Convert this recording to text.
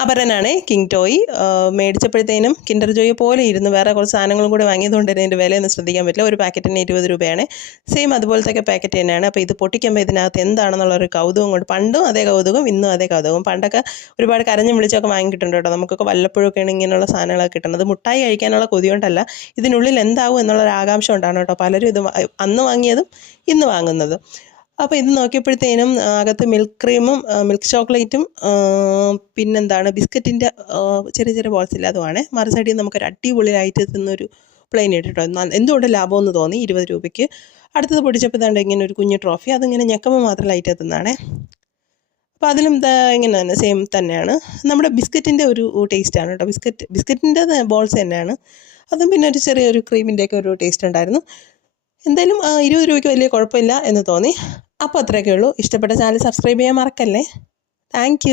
അപരനാണ് king toy. മേടിച്ചപ്പോഴത്തേനും Kinder Joy പോലെ ഇരുന്ന് വേറെ കുറച്ച് സാധനങ്ങളും കൂടി വാങ്ങിയതുകൊണ്ട് തന്നെ ഇതിൻ്റെ വിലയൊന്നും ശ്രദ്ധിക്കാൻ പറ്റില്ല. ഒരു പാക്കറ്റിന് 20 രൂപയാണ്. സെയിം അതുപോലത്തെ പാക്കറ്റ് തന്നെയാണ്. അപ്പോൾ ഇത് പൊട്ടിക്കുമ്പോൾ ഇതിനകത്ത് എന്താണെന്നുള്ളൊരു കൗതുകം കൊണ്ട്, പണ്ടും അതേ കൗതുകം ഇന്നും അതേ കൗതുകം. പണ്ടൊക്കെ ഒരുപാട് കരഞ്ഞും വിളിച്ചൊക്കെ വാങ്ങിക്കിട്ടുണ്ട് കേട്ടോ. നമുക്കൊക്കെ വല്ലപ്പോഴൊക്കെയാണ് ഇങ്ങനെയുള്ള സാധനങ്ങളൊക്കെ കിട്ടുന്നത്. മുട്ടായി കഴിക്കാനുള്ള കൊതി കൊണ്ടല്ല, ഇതിനുള്ളിൽ എന്താവും എന്നുള്ളൊരു ആകാംക്ഷ കൊണ്ടാണ് കേട്ടോ പലരും ഇത് അന്ന് വാങ്ങിയതും ഇന്ന് വാങ്ങുന്നതും. അപ്പോൾ ഇത് നോക്കിയപ്പോഴത്തേനും അകത്ത് മിൽക്ക് ക്രീമും മിൽക്ക് ചോക്ലേറ്റും പിന്നെന്താണ് ബിസ്ക്കറ്റിൻ്റെ ചെറിയ ചെറിയ ബോൾസ് ഇല്ല അതുമാണ്. മറു സൈഡിൽ നമുക്കൊരു അടിപൊളിയായിട്ട് തിന്നൊരു പ്ലെയിൻ ഇട്ടിട്ടോ. എന്തുകൊണ്ട് ലാഭമെന്ന് തോന്നി 20 രൂപയ്ക്ക്. അടുത്തത് പൊടിച്ചപ്പോൾ ഇതാണ്ട് ഇങ്ങനെ ഒരു കുഞ്ഞു ട്രോഫി, അതിങ്ങനെ ഞെക്കുമ്പോൾ മാത്രം ലൈറ്റ് എത്തുന്നതാണേ. അപ്പോൾ അതിലും ഇങ്ങനെ തന്നെ സെയിം തന്നെയാണ്. നമ്മുടെ ബിസ്ക്കറ്റിൻ്റെ ഒരു ടേസ്റ്റാണ് കേട്ടോ. ബിസ്ക്കറ്റിൻ്റെ ബോൾസ് തന്നെയാണ്. അതും പിന്നെ ഒരു ചെറിയൊരു ക്രീമിൻ്റെയൊക്കെ ഒരു ടേസ്റ്റ് ഉണ്ടായിരുന്നു. എന്തായാലും 20 രൂപയ്ക്ക് വലിയ കുഴപ്പമില്ല എന്ന് തോന്നി. അപ്പോൾ അത്രയൊക്കെ ഉള്ളൂ. ഇഷ്ടപ്പെട്ട ചാനൽ സബ്സ്ക്രൈബ് ചെയ്യാൻ മറക്കല്ലേ. താങ്ക്